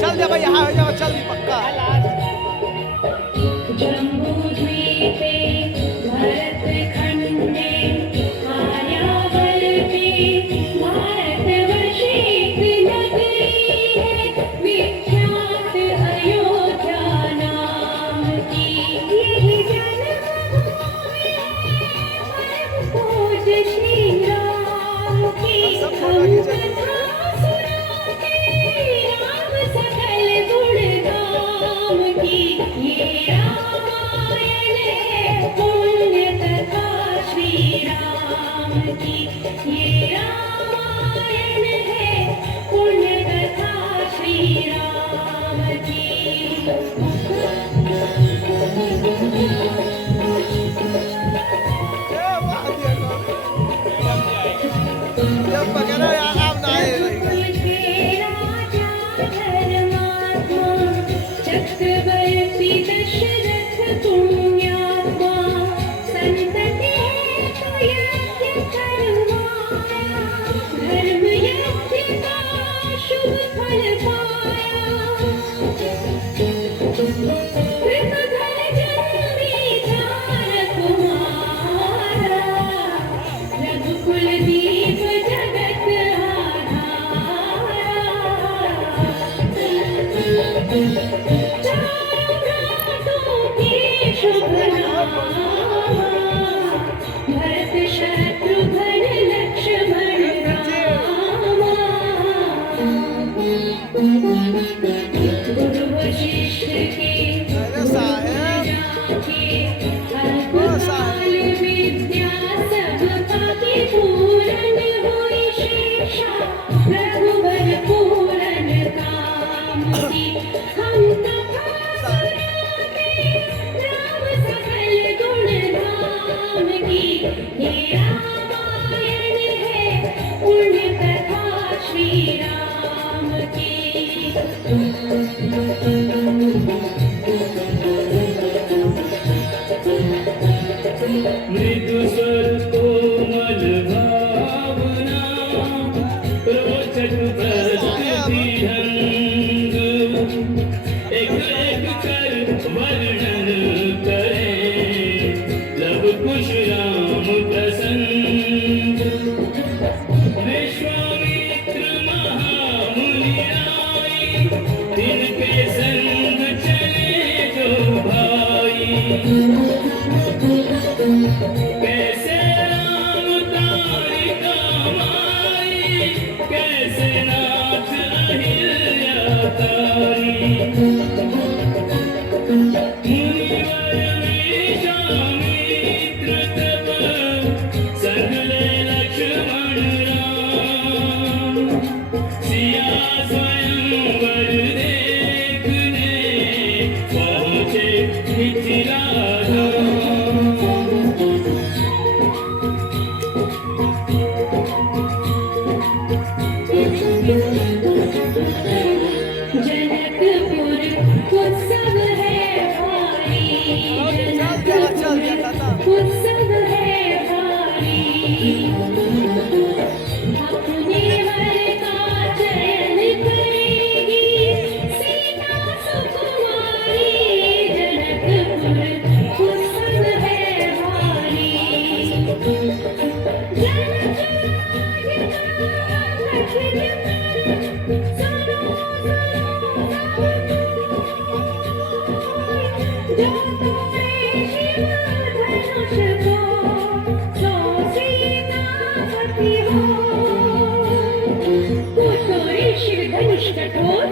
चल जा भाई, यहाँ हो जाओ, चल भी पक्का। जम्बूद्वीपे भरतखण्डे आर्यावर्ते भारतवर्षे नगरी है विख्यात अयोध्या नाम की। यही जन्मभूमि है पूज्य श्री राम की। हम कथा सुनाते राम सकल गुण धाम की। ये रामायण है पुण्य कथा श्री राम की। ये रामायण है पुण्य कथा श्री राम की। जब वगैरह यार आप ना आए चक्रवर्ती दशरथ पुण्यात्मा संतति हेतु यज्ञ करवाया। धर्म यज्ञ का शुभ फल पाया। कृतधर जन्मीधार कुमारा रघुकुल दीप जगत आधारा। चारों घाटों के शुभ नामा भरत शत्रुघ्न लक्ष्मण रामा। गुरु वशिष्ठ के अल्पकाल विद्या सबका की पूरन हुई शिक्षा। रघुवर पूरन काम की। हम कथा सुनाते राम सकल गुण धाम की। ये रामायण है पुण्य कथा श्री राम की। मृदु स्वर कोमल भावना रोचक प्रस्तुति ढंग। एक एक कर वर्णन करें लव कुश राम प्रसंग। विश्वामित्र महामुनि आए तिनके संग चले जो भाई। कैसे राम तारिका माई कैसे नाथ अहिल्या तारी। मुनिवर विश्वामित्र तब संग ले लक्ष्मण राम। सिया स्वयंवर देखने पहुँचे मिथिला धाम। जनकपुर उत्सव है भारी। जनकपुर उत्सव है भारी। अपने वर का चयन करेगी सीता सुकुमारी। जनकपुर उत्सव है भारी। जनक जो तोड़े शिव धनुष को सो सीतापति हो। वो तोड़े शिव धनुष कठोर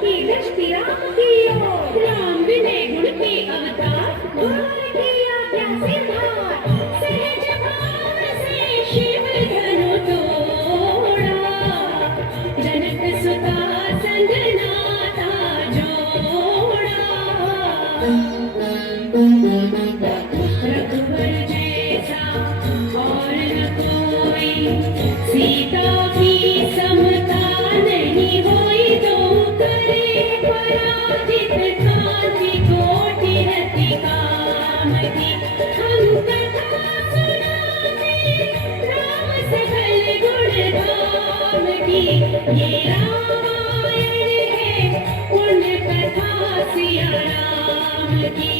की दृष्टि राम की ओर। राम विनय गुण के अवतार द्वार किया क्या सिंहार। सहज भाव से शिव धनु तोड़ा। जनक सुता संग नाता जोड़ा। रघुवर जैसा और न कोई सीता की समता नहीं होई। दो करे पराजित कांति कोटि रति काम की। हम कथा सुनाते राम सकल गुण धाम ये रामायण है पुण्य कथा सिया राम की।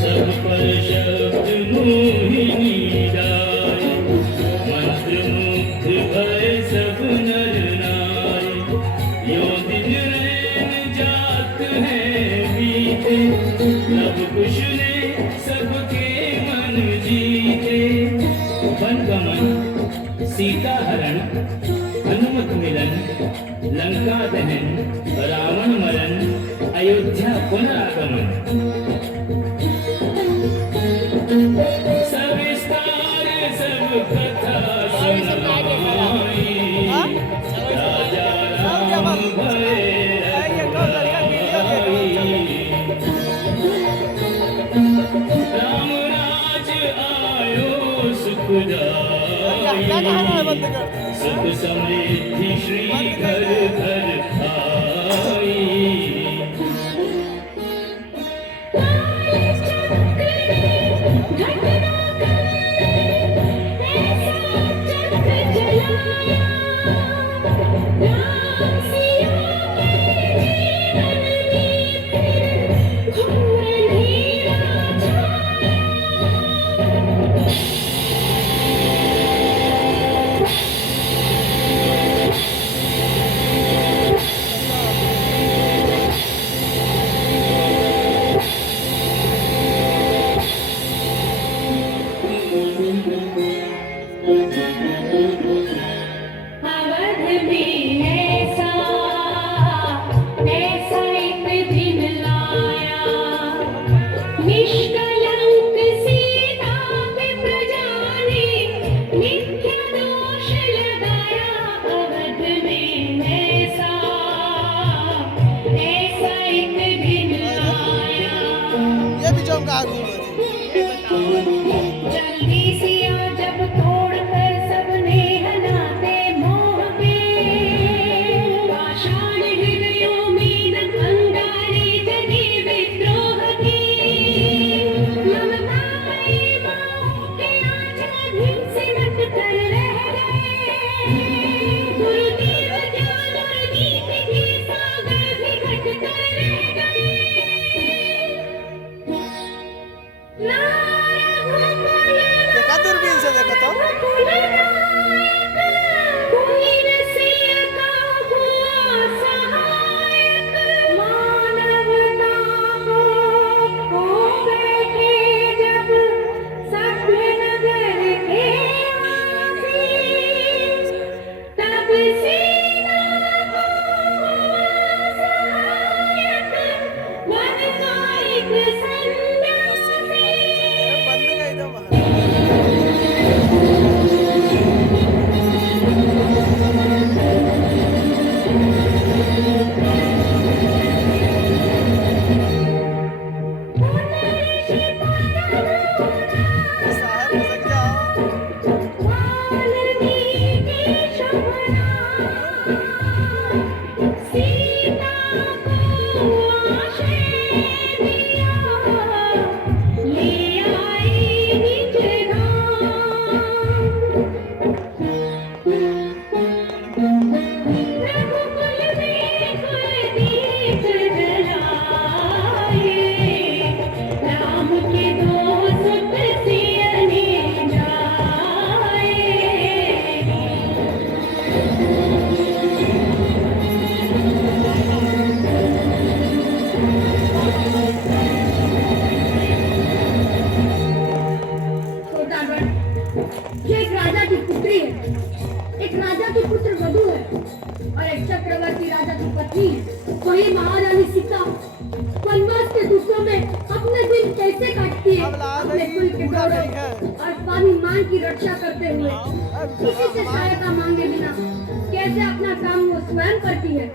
सब पर शब्द मोहिनी गाए, मंत्र मुग्ध भय सब नर नारी। यो दिन रैन जात है बीते, लव कुश ने सबके मन जीते। वन गमन, सीता हरण, हनुमत मिलन, लंका दहन, रावण मरण, अयोध्या पुनरागमन। सविस्तार सब कथा सुनाई, राजा राम भय राम राज आयो सुखदाई, सुख समृद्धि श्री घर घर आई। ये भी जाऊंगा आगू में। जल्दी सिया जब तोड़कर सबने हनाते मोह पे, पाषाण हृदयों में न अंगारे जगी विद्रोह की। ममताई माओ के आँचल से मत कर रह गए, गुरुदेव ज्ञान और नीति के सागर भी घट कर रह गए। देखा दूरबीन से देखा तो कोई रसिया का हुआ सहायक, मानवता को खो बैठे जब सभ्य नगर के वासी, तब सीता को हुआ सहायक, वन का एक सन्यासी। बंद गई तो सीता को आश्रय दिया, ले आई निज रघुकुल में कुलदीप जलाए, राम के दो सुत सियने जाए। छोटागढ़ ये एक राजा की पुत्री है, एक राजा की पुत्र वधू है और एक चक्रवर्ती राजा की पत्नी है। वही महारानी सीता वनवास के दुखों में अपने दिन कैसे काटती है, अपने कुल के गौरव और स्वाभिमान की रक्षा करते हुए किसी से सहायता मांगे बिना कैसे अपना काम वो स्वयं करती है।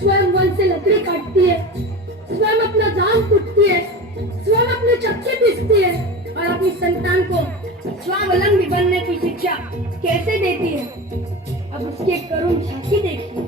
स्वयं वन से लकड़ी काटती है, स्वयं अपना जान कूटती है, स्वयं अपने चक्के पीसती है और अपनी संतान को स्वावलंबी बनने की शिक्षा कैसे देती है। अब उसके करुण झांकी देखिए।